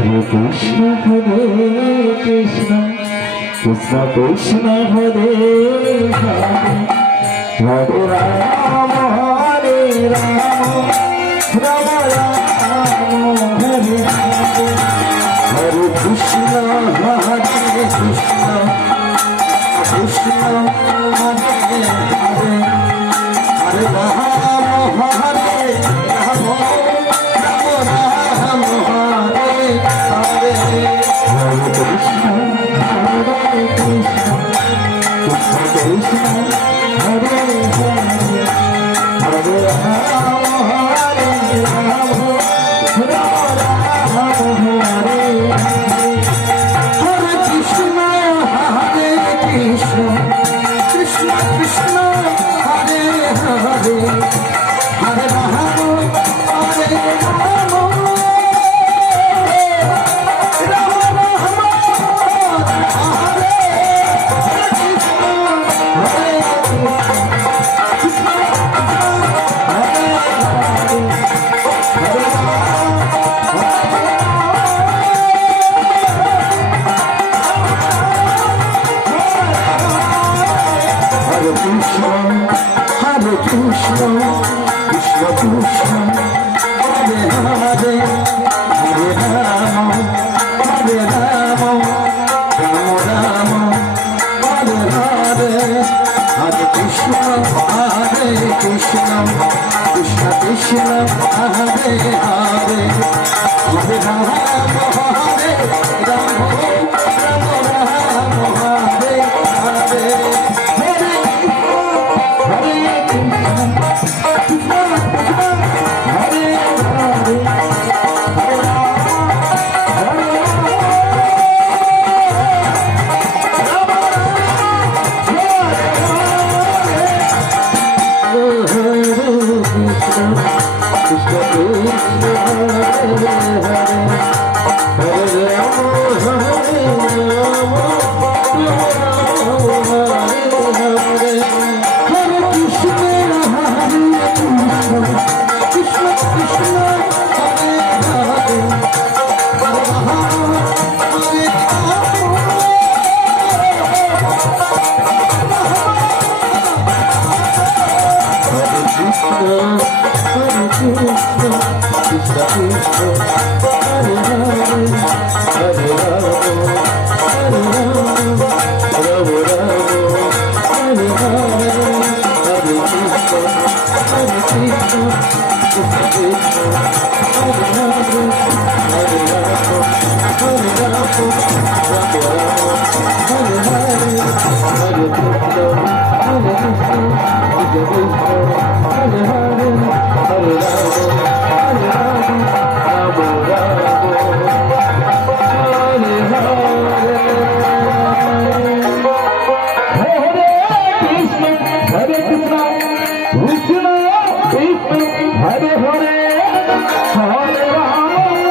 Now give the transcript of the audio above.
Krishna Krishna Krishna Hare Hare Hare Rama Hare Rama Rama Rama Hare Hare Hare Krishna Krishna Krishna Hare Hare Hare Rama Hare Rama Rama Rama Hare Hare Hare Krishna Krishna Krishna Hare Hare Hare Rama Hare Rama Rama Rama Hare Hare Hare Krishna Krishna Krishna Hare Hare Hare Rama Hare Rama Hare Krishna, Krishna Krishna, Hare Hare, Hare Rama, Hare Rama, Rama Rama, Hare Hare, Hare Krishna, Krishna Krishna, Hare Hare, Hare Rama, Hare Rama, Rama Rama, Hare Hare. Hare Hare Hare Rama